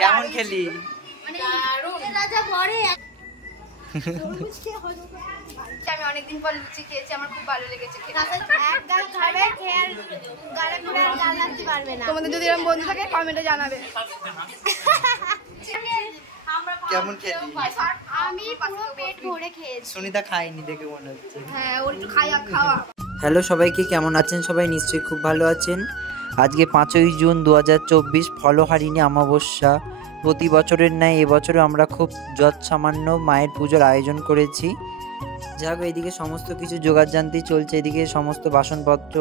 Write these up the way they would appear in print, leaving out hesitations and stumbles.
কেমন খেলি? আমি অনেকদিন পর লুচি খেয়েছি, আমার খুব ভালো লেগেছে। তোমাদের যদি এরকম বন্ধু থাকে কমেন্টে জানাবে। কেমন খেলি? আমি পুরো পেট ভরে খেয়েছি। সুনিতা খায়নি দেখে মনে হচ্ছে। হ্যাঁ, ওর একটু খাওয়া। হ্যালো সবাইকে, কেমন আছেন সবাই? নিশ্চয়ই খুব ভালো আছেন। আজকে 5ই জুন 2024, ফলহারিণী অমাবস্যা। প্রতি বছরের ন্যায় এবছরে আমরা খুব যৎসামান্য মায়ের পুজোর আয়োজন করেছি। যাক, এদিকে সমস্ত কিছু জোগাড়যন্ত্রী চলছে, এদিকে সমস্ত বাসনপত্র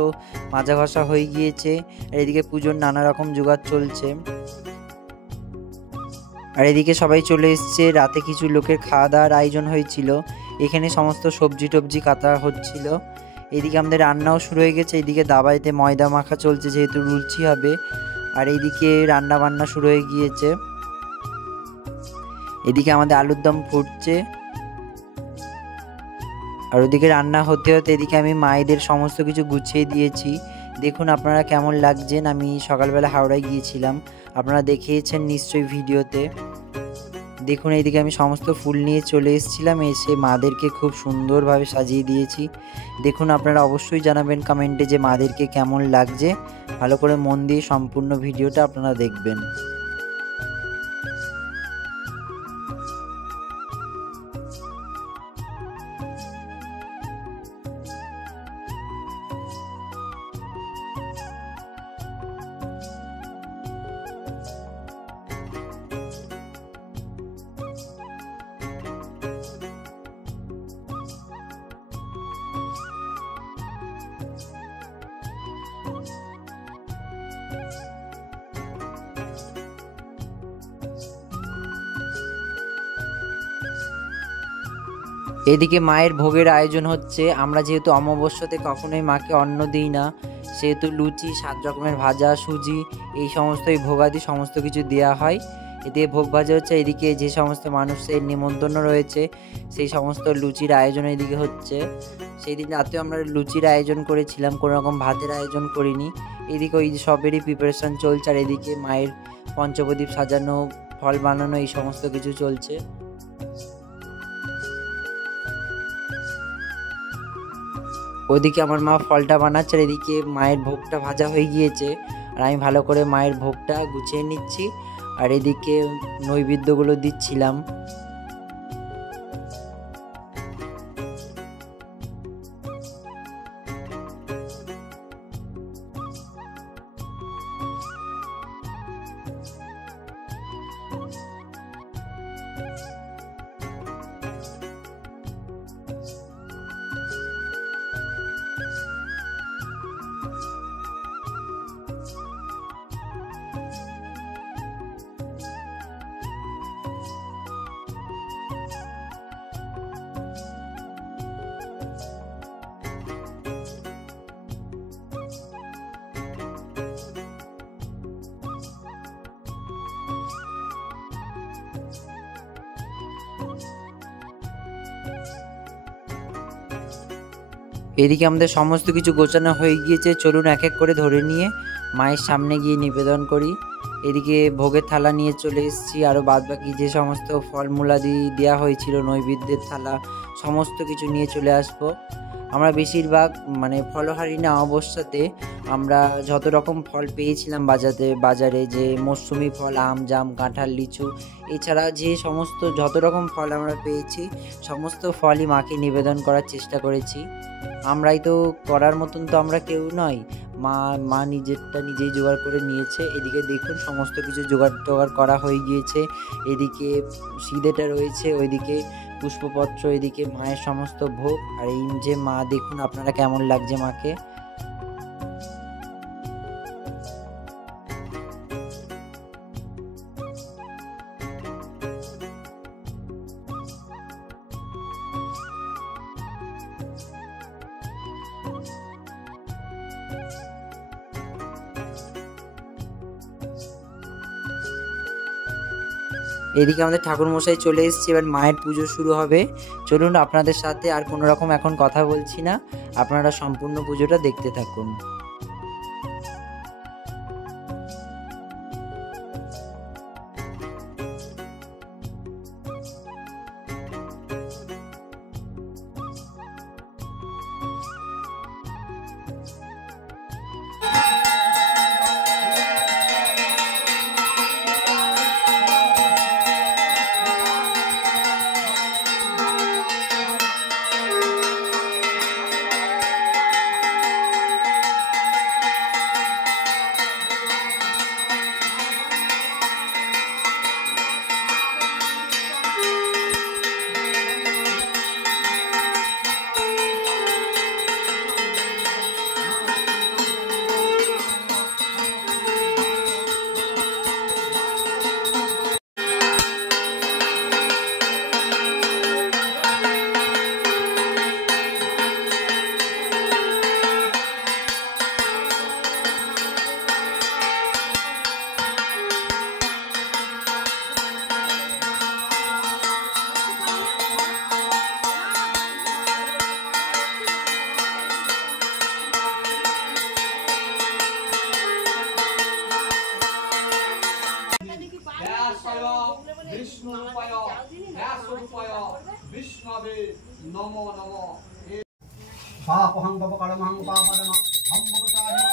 মাজা ঘষা হয়ে গিয়েছে, আর এদিকে পুজোর নানা রকম জোগাড় চলছে। আর এদিকে সবাই চলে এসছে। রাতে কিছু লোকের খাওয়া দাওয়ার আয়োজন হয়েছিল, এখানে সমস্ত সবজি টবজি কাটা হচ্ছিল। এদিকে আমাদের রান্নাও শুরু হয়ে গেছে। এদিকে দাবাইতে ময়দা মাখা চলছে, যেহেতু লুচি হবে। আর এইদিকে রান্না বান্না শুরু হয়ে গিয়েছে। এদিকে আমাদের আলুর দম ফুটছে, আর ওদিকে রান্না হতে হতে এদিকে আমি মায়েদের সমস্ত কিছু গুছিয়ে দিয়েছি। দেখুন আপনারা কেমন লাগছেন। আমি সকালবেলা হাওড়ায় গিয়েছিলাম, আপনারা দেখিয়েছেন নিশ্চয়ই ভিডিওতে। দেখুন এইদিকে আমি সমস্ত ফুল নিয়ে চলে এসেছিলাম, এসে মাদেরকে খুব সুন্দরভাবে সাজিয়ে দিয়েছি। দেখুন আপনারা অবশ্যই জানাবেন কমেন্টে যে মাদেরকে কেমন লাগছে। ভালো করে মন দিয়ে সম্পূর্ণ ভিডিওটা আপনারা দেখবেন। এদিকে মায়ের ভোগের আয়োজন হচ্ছে। আমরা যেহেতু অমাবস্যাতে কখনোই মাকে অন্ন দিই না, সেহেতু লুচি, 7 রকমের ভাজা, সুজি, এই সমস্তই ভোগাদি সমস্ত কিছু দেওয়া হয়। এতে ভোগ ভাজা হচ্ছে। এদিকে যে সমস্ত মানুষের নিমন্ত্রণ রয়েছে সেই সমস্ত লুচির আয়োজন এদিকে হচ্ছে। সেই দিন রাতেও আমরা লুচির আয়োজন করেছিলাম, কোনো রকম ভাতের আয়োজন করিনি। এদিকে ওই সবেরই প্রিপারেশান চলছে। আর এদিকে মায়ের পঞ্চপ্রদীপ সাজানো, ফল বানানো, এই সমস্ত কিছু চলছে। ওদিকে আমার মা ফলটা বানাচ্ছে, আর এদিকে মায়ের ভোগটা ভাজা হয়ে গিয়েছে। আর আমি ভালো করে মায়ের ভোগটা গুছিয়ে নিচ্ছি, আর এদিকে নৈবেদ্যগুলো দিচ্ছিলাম। এদিকে আমাদের সমস্ত কিছু গোছানো হয়ে গিয়েছে। চলুন এক এক করে ধরে নিয়ে মায়ের সামনে গিয়ে নিবেদন করি। এদিকে ভোগের থালা নিয়ে চলে এসেছি, আরও বাদবাকি যে সমস্ত ফলমূলাদি দেওয়া হয়েছিল, নৈবেদ্যের থালা, সমস্ত কিছু নিয়ে চলে আসবো। আমরা বেশিরভাগ ফলহারিণী অমাবস্যাতে আমরা যত রকম ফল পেয়েছিলাম বাজারে, যে মৌসুমি ফল, আম, জাম, কাঁঠাল, লিচু, এছাড়া যে সমস্ত যত রকম ফল আমরা পেয়েছি সমস্ত ফলই মাকে নিবেদন করার চেষ্টা করেছি। আমরাই তো করার মতন তো আমরা কেউ নই, মা নিজেরটা নিজেই জোগাড় করে নিয়েছে। এদিকে দেখুন সমস্ত কিছু জোগাড় করা হয়ে গিয়েছে। এদিকে সিদেটা রয়েছে, ওইদিকে পুষ্পপত্র, এদিকে মায়ের সমস্ত ভোগ। আর এই যে মা, দেখুন আপনারা কেমন লাগছে মাকে। এদিকে আমাদের ঠাকুরমশাই চলে এসেছে, এবার মায়ের পুজো শুরু হবে। চলুন আপনাদের সাথে আর কোনো রকম এখন কথা বলছি না, আপনারা সম্পূর্ণ পুজোটা দেখতে থাকুন। বিষ্ণুরূপায় ব্যাসরূপায় বিষ্ণবে নমো নমো। পাপহং পাপকর্মহং পাপদমঃ হং ভবতাহি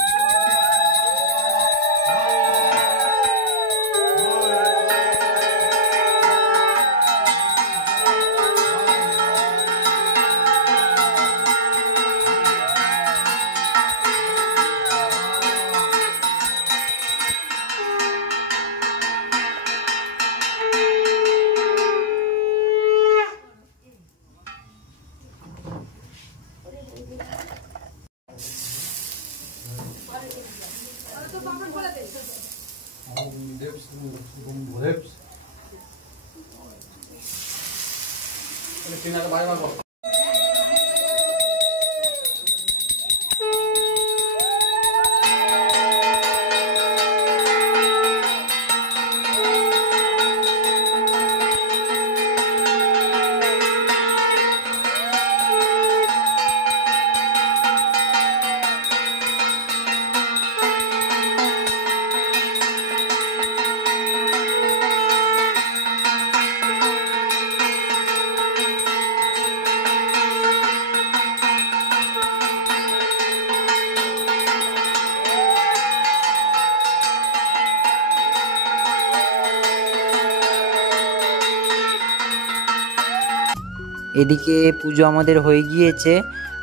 এদিকে পুজো আমাদের হয়ে গিয়েছে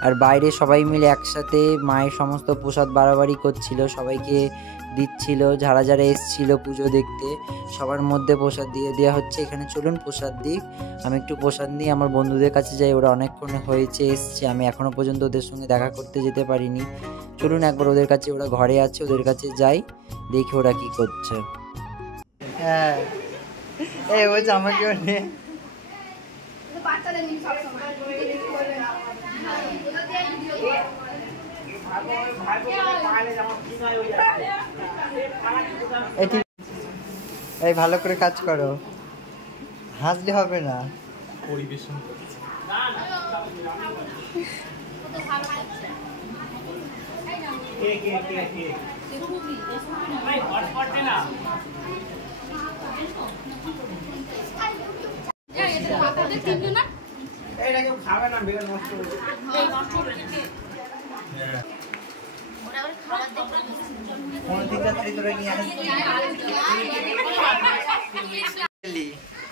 আর বাইরে সবাই মিলে একসাথে মায়ের সমস্ত প্রসাদ বাড়াবাড়ি করছিল, সবাইকে দিচ্ছিল, যারা যারা এসছিল পুজো দেখতে সবার মধ্যে প্রসাদ দিয়ে দেওয়া হচ্ছে। এখানে চলুন প্রসাদ দিক, আমি একটু প্রসাদ নিয়ে আমার বন্ধুদের কাছে যাই, ওরা অনেকক্ষণ হয়েছে এসছে, আমি এখনও পর্যন্ত ওদের সঙ্গে দেখা করতে যেতে পারিনি। চলুন একবার ওদের কাছে, ওরা ঘরে আছে, ওদের কাছে যাই, দেখি ওরা কি করছে। হ্যাঁ এই বলছে আমাকেও নে। বাচ্চাদের নিয়ে সব সময় এই ভালো করে কাজ করো, হাসলে হবে না। পরিবেশন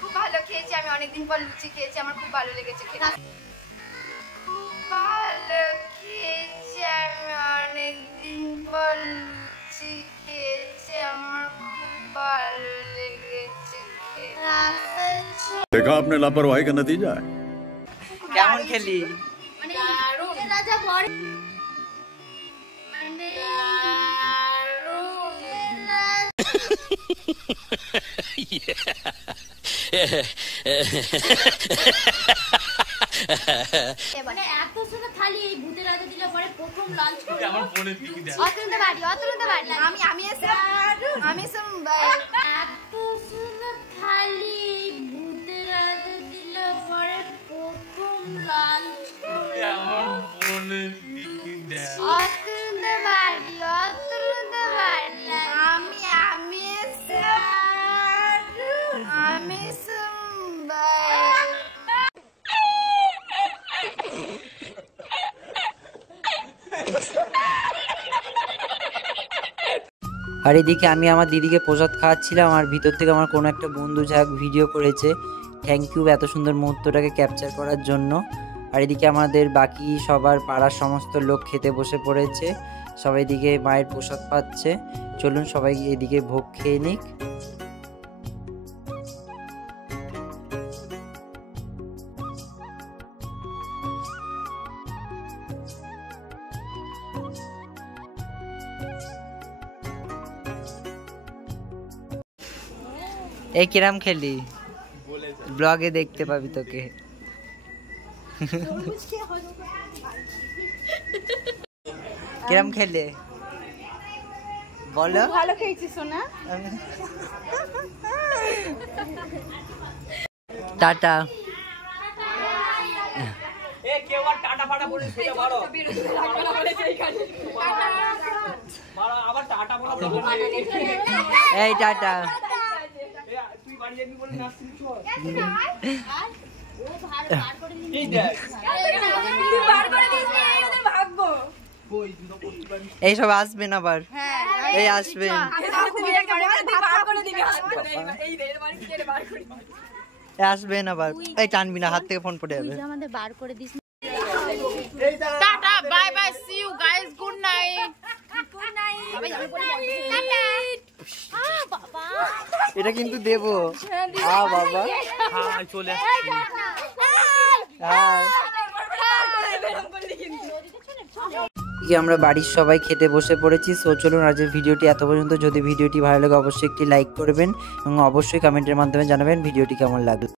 খুব ভালো খেয়েছি, আমি অনেকদিন পর লুচি খেয়েছি, আমার খুব ভালো লেগেছে খেতে। ভালো খেয়েছি, আমি অনেকদিন পর লুচি খেয়েছি, আমার খুব ভালো লেগেছে খেতে। देखा आपने लापरवाही का नतीजा है। কেমন খেলি? মানে এত সুন্দর থালি এই ভূতের রাজা দিলে পরে প্রথম লাঞ্চ করে আমার ফোনে টিকি দেয়। অতুলতে বাড়ি আমি এসব এত সুন্দর থালি এই ভূতের রাজা দিলে পরে প্রথম লাঞ্চ করে আমার ফোনে টিকি দেয়। অতুলতে বাড়ি আমি এসব আর এদিকে আমি আমার দিদিকে প্রসাদ খাওয়াচ্ছিলাম আর ভিতর থেকে আমার কোনো একটা বন্ধু যাক ভিডিও করেছে, থ্যাংক ইউ এত সুন্দর মুহূর্তটাকে ক্যাপচার করার জন্য। আর এদিকে আমাদের বাকি সবার পাড়ার সমস্ত লোক খেতে বসে পড়েছে, সবাই দিকে মায়ের প্রসাদ পাচ্ছে। চলুন সবাই এদিকে ভোগ খেয়ে নিক। এই কিরাম খেলি ব্লগে দেখতে পাবি তোকে। কিরাম খেলে বলো? ভালো খেয়েছি সোনা। টাটা। এ কেউ আর টাটা ফাটা বলে সেটা ভালো। আবার টাটা বলা দরকার নেই। এই টাটা। তুই বাড়ি যাবি বলে নাচছিস চল আর ও বার করে দিন। এই দেখ বার করে দিয়েছি ওদের ভাগবো। কই তুই তো করতে পারিস এইসব আসবেন আবার, হ্যাঁ এই আসবেন, বার করে দিবি এই রে বাড়ি থেকে বার করে এই আসবেন আবার। এই টানবি না, হাত থেকে ফোন পড়ে তুই যাবে। যে আমাদের বার করে দিস। Tata bye bye see you guys good night good night বাবা এটা কিন্তু দেবো। বাবা হ্যাঁ চলে আসছি হাই। কি আমরা বাড়ির সবাই খেতে বসে পড়েছি। সো চলুন আজকের ভিডিওটি এত পর্যন্ত। যদি ভিডিওটি ভালো লাগে অবশ্যই একটি লাইক করবেন এবং অবশ্যই কমেন্টের মাধ্যমে জানাবেন ভিডিওটি কেমন লাগলো।